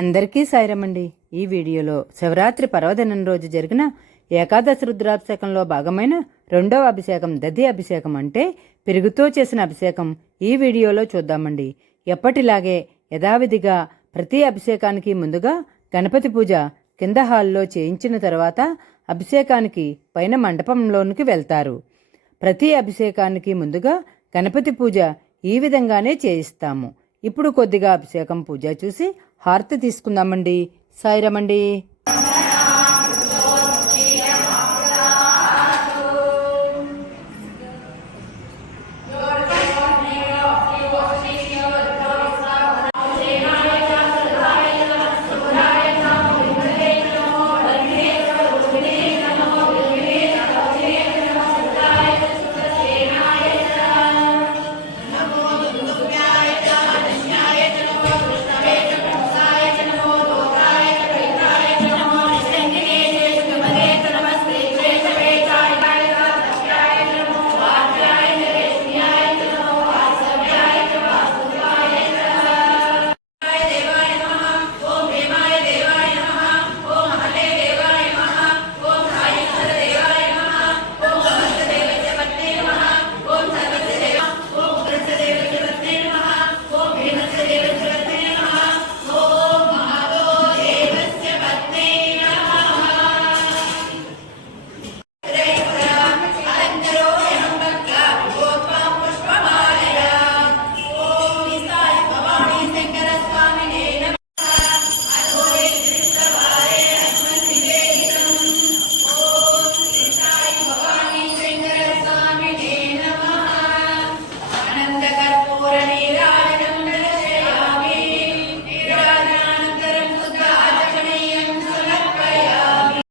అందరికీ సాయిరమండి. ఈ వీడియోలో శివరాత్రి పర్వదినం రోజు జరిగిన ఏకాదశి రుద్రాభిషేకంలో భాగమైన రెండవ అభిషేకం దది అభిషేకం అంటే పెరుగుతో చేసిన అభిషేకం ఈ వీడియోలో చూద్దామండి. ఎప్పటిలాగే యథావిధిగా ప్రతి అభిషేకానికి ముందుగా గణపతి పూజ కింద హాల్లో చేయించిన తర్వాత అభిషేకానికి పైన మండపంలోనికి వెళ్తారు. ప్రతి అభిషేకానికి ముందుగా గణపతి పూజ ఈ విధంగానే చేయిస్తాము. ఇప్పుడు కొద్దిగా అభిషేకం పూజ చూసి హారతి తీసుకుందామండి. సాయిరమండి